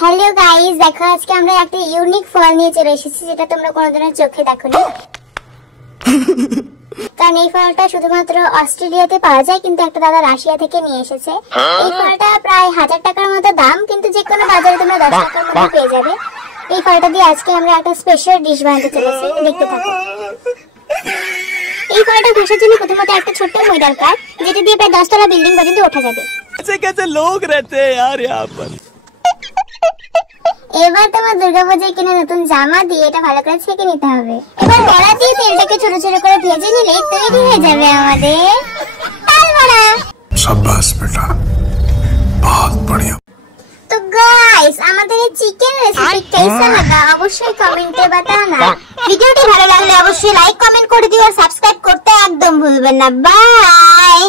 Hello guys, দেখো আজকে আমরা একটা ইউনিক ফল নিয়ে চলে এসেছি যেটা তোমরা কোনোদিনও চোখে দেখোনি। কারণ এই ফলটা শুধুমাত্র অস্ট্রেলিয়াতে পাওয়া যায়, কিন্তু একটা দাদা রাশিয়া থেকে নিয়ে এসেছে। এই ফলটা প্রায় 1000 টাকার মতো দাম, কিন্তু যে কোনো বাজারে তোমরা 10 টাকার মধ্যে পেয়ে যাবে। এই ফলটা দিয়ে আজকে আমরা একটা স্পেশাল ডিশ বানাতে চলেছি, দেখতে থাকো। এই ফলটা ঘষার জন্য প্রথমত একটা ছোট্ট মই দরকার, যেটা দিয়ে প্রায় 10 তলা বিল্ডিং পর্যন্ত ওঠা যাবে। कैसे कैसे लोग रहते हैं यार यहाँ पर। এবার তোমার দুর্গাপূজায় কিনে নতুন জামা দিয়ে এটা ভালো করে ছেঁকে নিতে হবে। এবার বড়া দিয়ে তেলটাকে ছোট ছোট করে ভেজে নিলেই তৈরি হয়ে যাবে আমাদের তাল বড়া। शाबाश बेटा, बहुत बढ़िया। তো গাইস, আমাদের এই চিকেন রেসিপি কেমন লাগা অবশ্যই কমেন্টে বাতানা। ভিডিওটি ভালো লাগলে অবশ্যই লাইক কমেন্ট করে দিও আর সাবস্ক্রাইব করতে একদম ভুলবেন না। বাই।